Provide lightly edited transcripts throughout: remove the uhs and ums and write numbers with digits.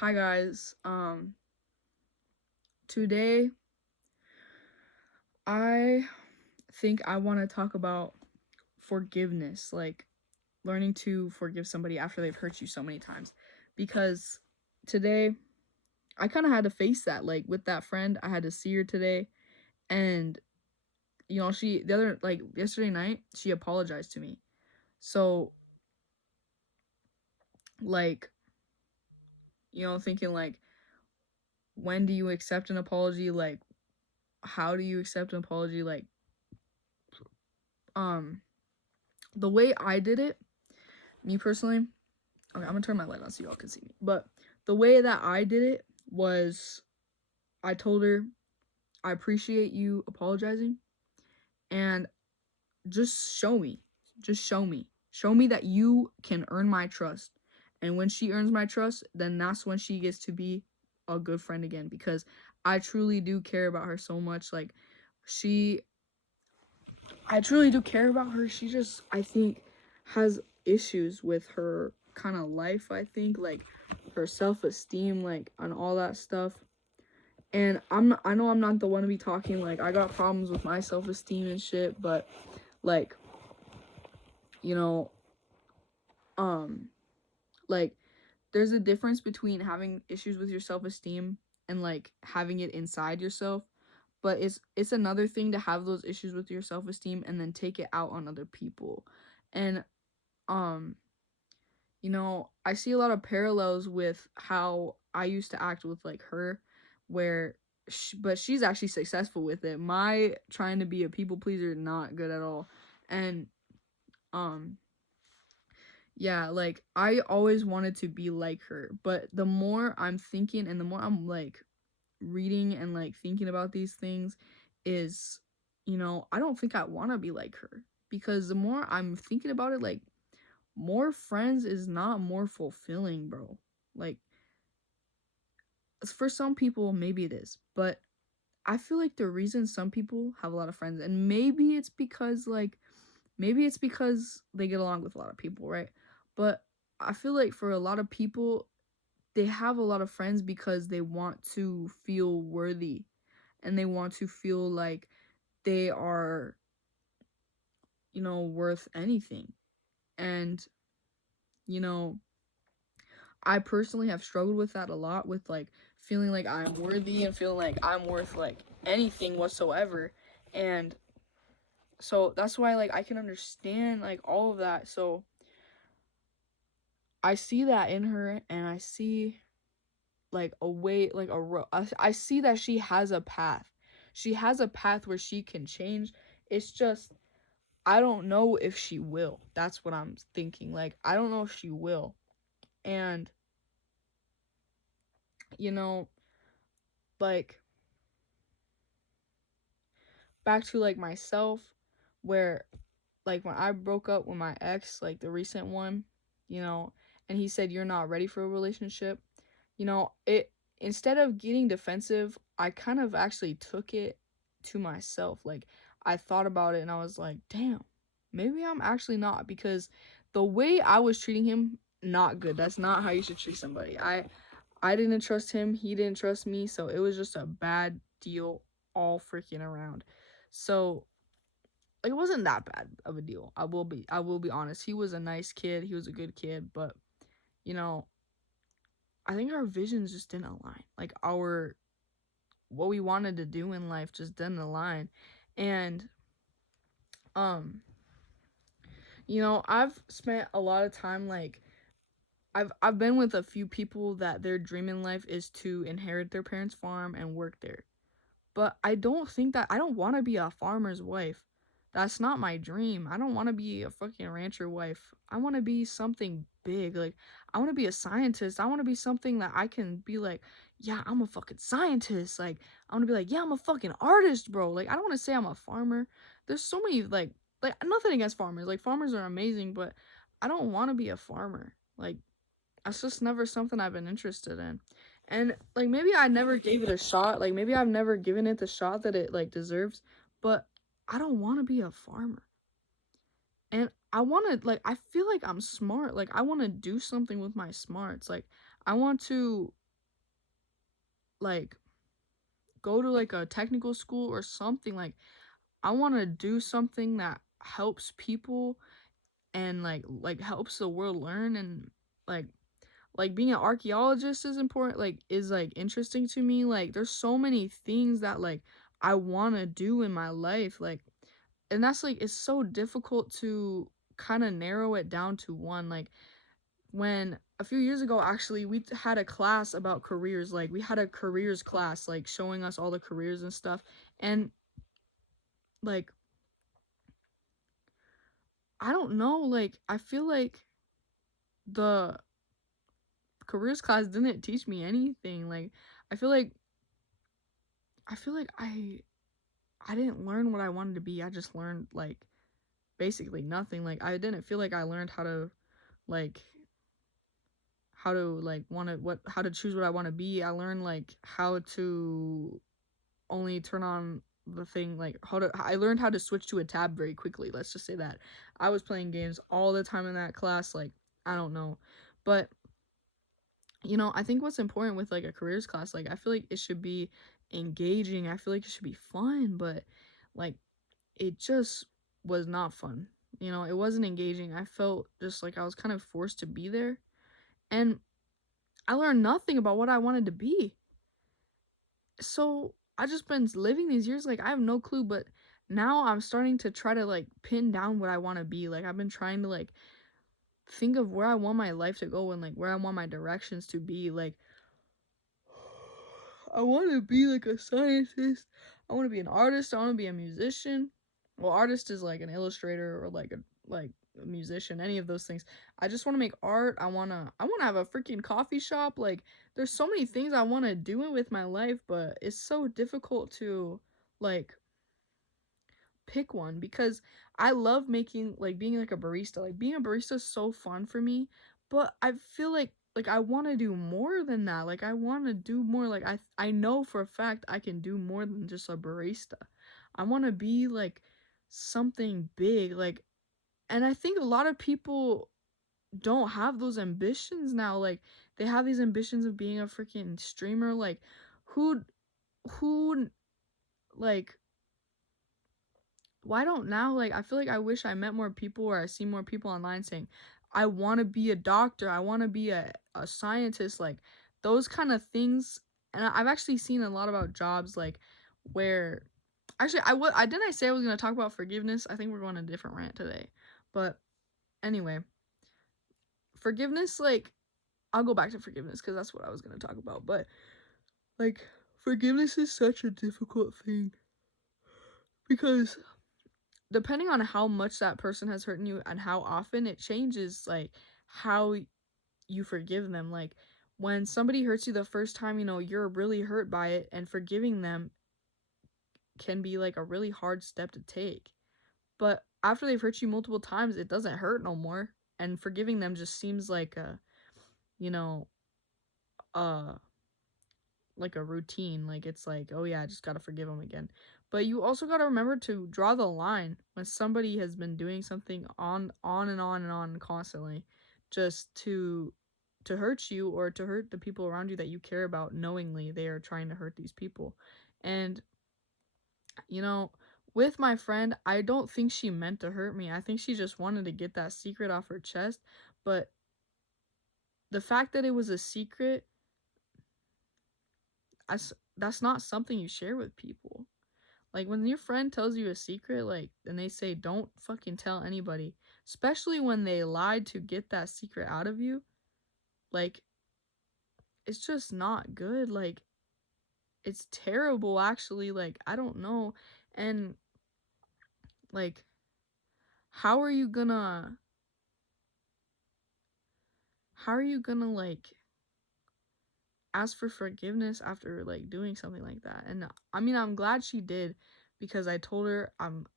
Hi guys. Today I think I want to talk about forgiveness, like learning to forgive somebody after they've hurt you so many times. Because today I kind of had to face that, like with that friend. I had to see her today, and she the other like yesterday night she apologized to me. So like, thinking like, when do you accept an apology? Like, how do you accept an apology? Like, um the way I did it, me personally, okay, I'm gonna turn my light on so y'all can see me. But the way that I did it was, I told her, I appreciate you apologizing, and just show me. Just show me. Show me that you can earn my trust. And when she earns my trust, then that's when she gets to be a good friend again, because I truly do care about her so much. Like, she I truly do care about her. She just, I think, has issues with her kind of life, I think, like her self-esteem, like, and all that stuff. And I know I'm not the one to be talking, like, I got problems with my self-esteem and shit, but like, you know, um like, there's a difference between having issues with your self-esteem and like having it inside yourself. But it's another thing to have those issues with your self-esteem and then take it out on other people. And um I see a lot of parallels with how I used to act with like her, where but she's actually successful with it. My trying to be a people pleaser, not good at all. And um yeah, like, I always wanted to be like her, but the more I'm thinking and the more I'm like reading and like thinking about these things is, I don't think I want to be like her, because the more I'm thinking about it, like, more friends is not more fulfilling, bro. Like, for some people maybe it is, but I feel like the reason some people have a lot of friends, and maybe it's because they get along with a lot of people, right? But I feel like for a lot of people, they have a lot of friends because they want to feel worthy, and they want to feel like they are, worth anything. And, you know, I personally have struggled with that a lot, with like feeling like I'm worthy and feeling like I'm worth like anything whatsoever. And so that's why, like, I can understand like all of that. So I see that in her, and I see like a way, like I see that she has a path. She has a path where she can change. It's just, I don't know if she will. That's what I'm thinking. Like, I don't know if she will. And, you know, like, back to like myself, where like when I broke up with my ex, like the recent one, you know, and he said you're not ready for a relationship, it, instead of getting defensive, I kind of actually took it to myself. Like, I thought about it and I was like, damn, maybe I'm actually not, because the way I was treating him, not good. That's not how you should treat somebody. I didn't trust him, he didn't trust me, so it was just a bad deal all freaking around. So, like, it wasn't that bad of a deal. I will be honest. He was a nice kid. He was a good kid, but you know, I think our visions just didn't align. Like, our what we wanted to do in life just didn't align. And um, I've spent a lot of time, like, I've been with a few people that their dream in life is to inherit their parents' farm and work there. But I don't want to be a farmer's wife. That's not my dream. I don't want to be a fucking rancher wife. I want to be something big. Like, I want to be a scientist. I want to be something that I can be like, yeah, I'm a fucking scientist. Like, I want to be like, yeah, I'm a fucking artist, bro. Like, I don't want to say I'm a farmer. There's so many, like, nothing against farmers. Like, farmers are amazing, but I don't want to be a farmer. Like, that's just never something I've been interested in. And like, maybe I never gave it a shot. Like, maybe I've never given it the shot that it like deserves, but I don't want to be a farmer. And I want to, I feel like I'm smart. Like, I want to do something with my smarts. Like, I want to like go to like a technical school or something. Like I want to do something that helps people and like helps the world learn, and like being an archaeologist is important, like is like interesting to me. Like there's so many things that like I want to do in my life, like, and that's like it's so difficult to kind of narrow it down to one. Like when a few years ago, actually, we had a class about careers. Like we had a careers class, like showing us all the careers and stuff. And like I don't know, like I feel like the careers class didn't teach me anything. Like I feel like I didn't learn what I wanted to be. I just learned like basically nothing. Like I didn't feel like I learned like how to like want to what how to choose what I want to be. I learned like how to only turn on the thing, like I learned how to switch to a tab very quickly. Let's just say that. I was playing games all the time in that class, like I don't know. But I think what's important with like a careers class, like I feel like it should be engaging. I feel like it should be fun, but like it just was not fun. It wasn't engaging. I felt just like I was kind of forced to be there. And I learned nothing about what I wanted to be. So I just been living these years like I have no clue, but now I'm starting to try to like pin down what I want to be. Like I've been trying to like think of where I want my life to go and like where I want my directions to be. Like I want to be like a scientist. I want to be an artist. I want to be a musician. Well, artist is like an illustrator or like a musician, any of those things. I just want to make art. I want to have a freaking coffee shop. Like there's so many things I want to do with my life, but it's so difficult to like pick one because I love making like being like a barista. Like being a barista is so fun for me, but I feel like I want to do more than that. Like I want to do more. Like I know for a fact I can do more than just a barista. I want to be like something big. Like, and I think a lot of people don't have those ambitions now. Like they have these ambitions of being a freaking streamer. Like who who like why don't now, like I feel like I wish I met more people or I see more people online saying I want to be a doctor, I want to be a scientist, like those kind of things. And I've actually seen a lot about jobs like where actually I didn't I say I was going to talk about forgiveness. I think we're going on a different rant today. But anyway, forgiveness, like I'll go back to forgiveness cuz that's what I was going to talk about. But like forgiveness is such a difficult thing because depending on how much that person has hurt you and how often, it changes like how you forgive them. Like when somebody hurts you the first time, you're really hurt by it, and forgiving them can be like a really hard step to take. But after they've hurt you multiple times, it doesn't hurt no more, and forgiving them just seems like you know uh like a routine. Like it's like, oh yeah, I just gotta forgive them again. But you also gotta remember to draw the line when somebody has been doing something on and on and on constantly, just to hurt you or to hurt the people around you that you care about. Knowingly, they are trying to hurt these people. And you know, with my friend, I don't think she meant to hurt me. I think she just wanted to get that secret off her chest. But the fact that it was a secret, that's not something you share with people. Like when your friend tells you a secret, like, and they say don't fucking tell anybody, especially when they lied to get that secret out of you, like it's just not good. Like it's terrible actually. Like I don't know. And like how are you gonna like ask for forgiveness after like doing something like that? And I mean, I'm glad she did because I told her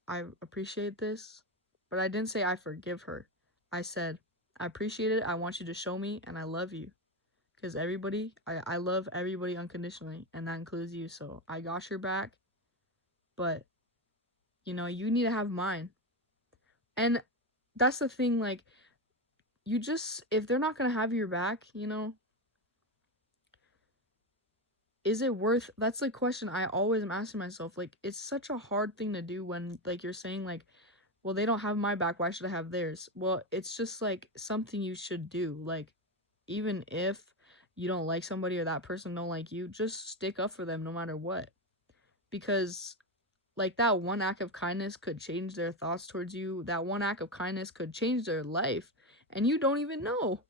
I appreciate this, but I didn't say I forgive her. I said I appreciate it. I want you to show me, and I love you because I love everybody unconditionally, and that includes you. So I got your back, but you need to have mine. And that's the thing, like you just if they're not gonna have your back, is it worth, that's the question I always am asking myself. Like, it's such a hard thing to do when, like, you're saying, like, well, they don't have my back, why should I have theirs? Well, it's just like something you should do. Like, even if you don't like somebody or that person don't like you, just stick up for them no matter what. Because like that one act of kindness could change their thoughts towards you. That one act of kindness could change their life, and you don't even know.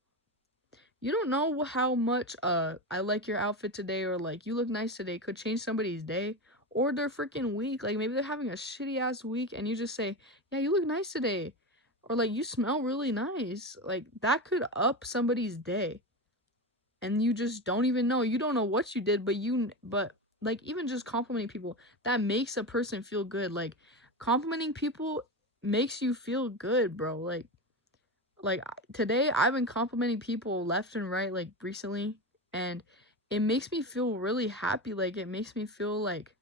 You don't know how much I like your outfit today, or like you look nice today, could change somebody's day or their freaking week. Like maybe they're having a shitty ass week and you just say, "Yeah, you look nice today." Or like you smell really nice. Like that could up somebody's day. And you just don't even know. You don't know what you did, but like even just complimenting people, that makes a person feel good. Like complimenting people makes you feel good, bro. Today I've been complimenting people left and right like recently, and it makes me feel really happy. Like it makes me feel like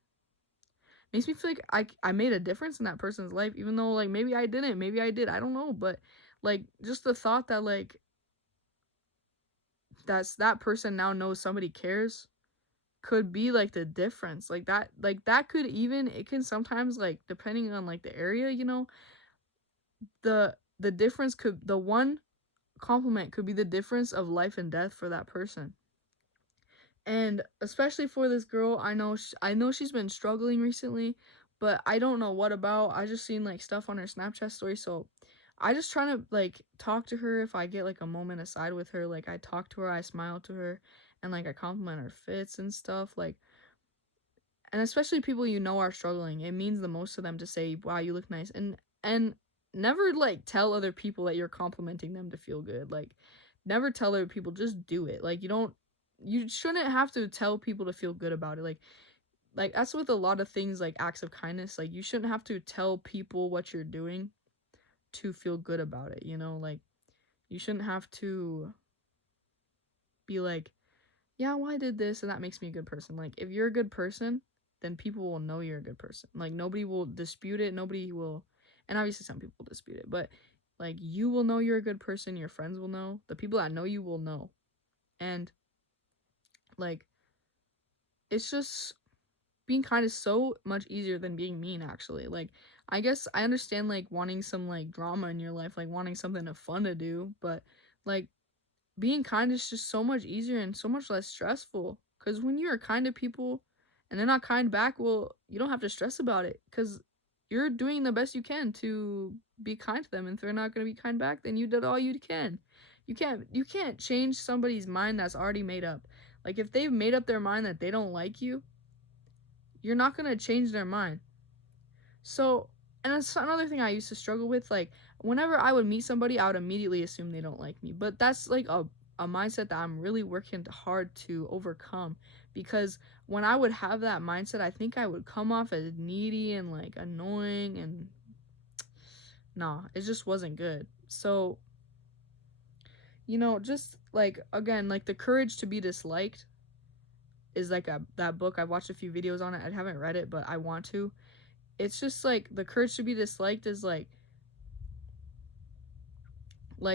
I made a difference in that person's life, even though like maybe I didn't, maybe I did, I don't know. But like just the thought that like that person now knows somebody cares could be like the difference. Like that could even, it can sometimes, like depending on like the area, the difference could, the one compliment could be the difference of life and death for that person. And especially for this girl, I know she's been struggling recently, but I don't know what about. I just seen like stuff on her Snapchat story, so I just trying to like talk to her. If I get like a moment aside with her, like I talk to her, I smile to her, and like I compliment her fits and stuff. Like, and especially people are struggling, it means the most to them to say, wow, you look nice. And never like tell other people that you're complimenting them to feel good. Like never tell other people, just do it. Like you shouldn't have to tell people to feel good about it. Like that's with a lot of things, like acts of kindness. Like you shouldn't have to tell people what you're doing to feel good about it, like you shouldn't have to be like, yeah, well, I did this and that makes me a good person. Like if you're a good person, then people will know you're a good person. Like nobody will dispute it. Nobody will, and obviously some people dispute it, but like you will know you're a good person. Your friends will know. The people that know you will know. And like it's just, being kind is so much easier than being mean, actually. Like I guess I understand like wanting some like drama in your life, like wanting something fun to do, but like being kind is just so much easier and so much less stressful. Because when you're kind to people and they're not kind back, well, you don't have to stress about it because you're doing the best you can to be kind to them. And if they're not going to be kind back, then you did all you can. You can't change somebody's mind that's already made up. Like if they've made up their mind that they don't like you, you're not going to change their mind. So, and that's another thing I used to struggle with. Like, whenever I would meet somebody, I would immediately assume they don't like me. But that's like a mindset that I'm really working hard to overcome. Because when I would have that mindset, I think I would come off as needy and like annoying, and nah, it just wasn't good. So, just like, again, like the courage to be disliked is like that book. I've watched a few videos on it. I haven't read it, but I want to. It's just like the courage to be disliked is like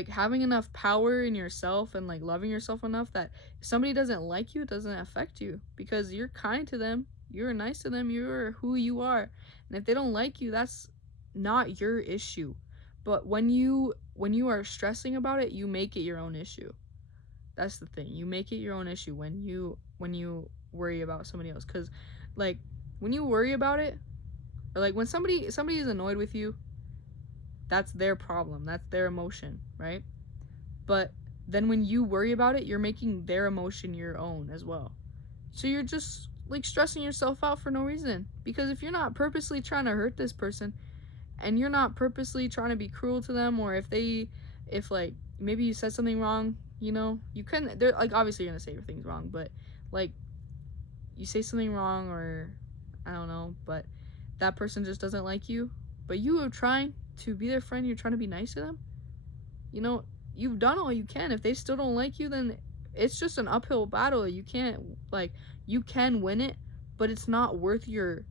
having enough power in yourself and like loving yourself enough that if somebody doesn't like you, it doesn't affect you because you're kind to them, you're nice to them, you're who you are. And if they don't like you, that's not your issue. But when you are stressing about it, you make it your own issue. That's the thing. You make it your own issue when you worry about somebody else. Cause like when you worry about it, or like when somebody is annoyed with you, that's their problem. That's their emotion, right? But then when you worry about it, you're making their emotion your own as well. So you're just like stressing yourself out for no reason. Because if you're not purposely trying to hurt this person and you're not purposely trying to be cruel to them, or if like maybe you said something wrong, you couldn't, they're like obviously you're gonna say things wrong, but like you say something wrong, or I don't know, but that person just doesn't like you, but you are trying to be their friend, you're trying to be nice to them, you've done all you can. If they still don't like you, then it's just an uphill battle. You can win it, but it's not worth your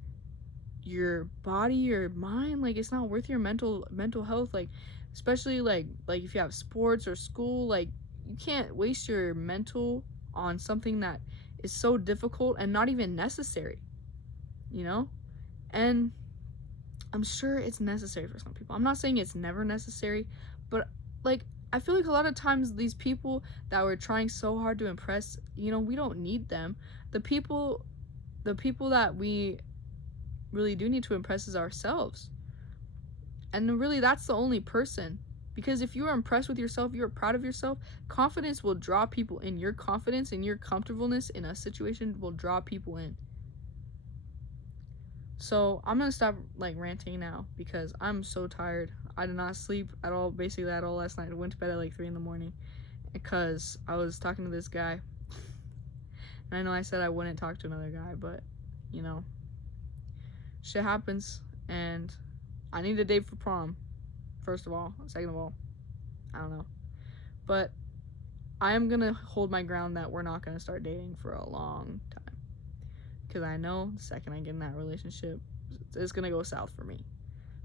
body, your mind. Like it's not worth your mental health. Like especially like if you have sports or school, like you can't waste your mental on something that is so difficult and not even necessary, you know? And I'm sure it's necessary for some people. I'm not saying it's never necessary, but like I feel like a lot of times these people that we're trying so hard to impress, you know, we don't need them. The people that we really do need to impress is ourselves. And really that's the only person. Because if you are impressed with yourself, you're proud of yourself, confidence will draw people in. Your confidence and your comfortableness in a situation will draw people in. So I'm gonna stop like ranting now because I'm so tired. I did not sleep at all, basically at all last night. I went to bed at like 3 in the morning because I was talking to this guy. And I know I said I wouldn't talk to another guy, but you know, shit happens. And I need a date for prom, first of all. Second of all, I don't know. But I am gonna hold my ground that we're not gonna start dating for a long time. Because I know the second I get in that relationship, it's gonna go south for me.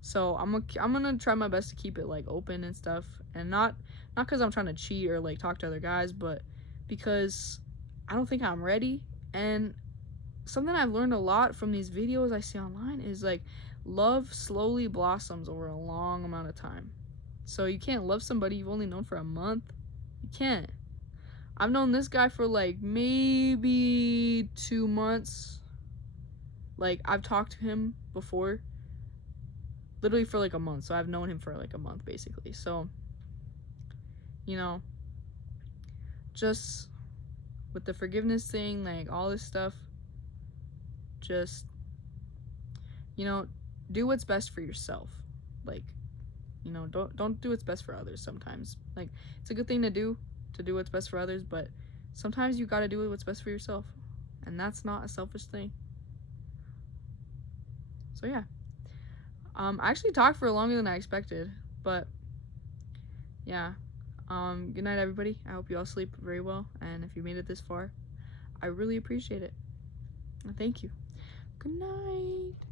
So I'm gonna try my best to keep it like open and stuff, and not because I'm trying to cheat or like talk to other guys, but because I don't think I'm ready. And something I've learned a lot from these videos I see online is like love slowly blossoms over a long amount of time. So you can't love somebody you've only known for a month. You can't. I've known this guy for like maybe 2 months. Like I've talked to him before, literally for like a month. So I've known him for like a month basically. So, you know, just with the forgiveness thing, like all this stuff, just, you know, do what's best for yourself. Like, you know, don't do what's best for others sometimes. Like, it's a good thing to do what's best for others, but sometimes you gotta do what's best for yourself. And that's not a selfish thing. So yeah. I actually talked for longer than I expected, but yeah. Good night, everybody. I hope you all sleep very well, and if you made it this far, I really appreciate it. Thank you. Good night.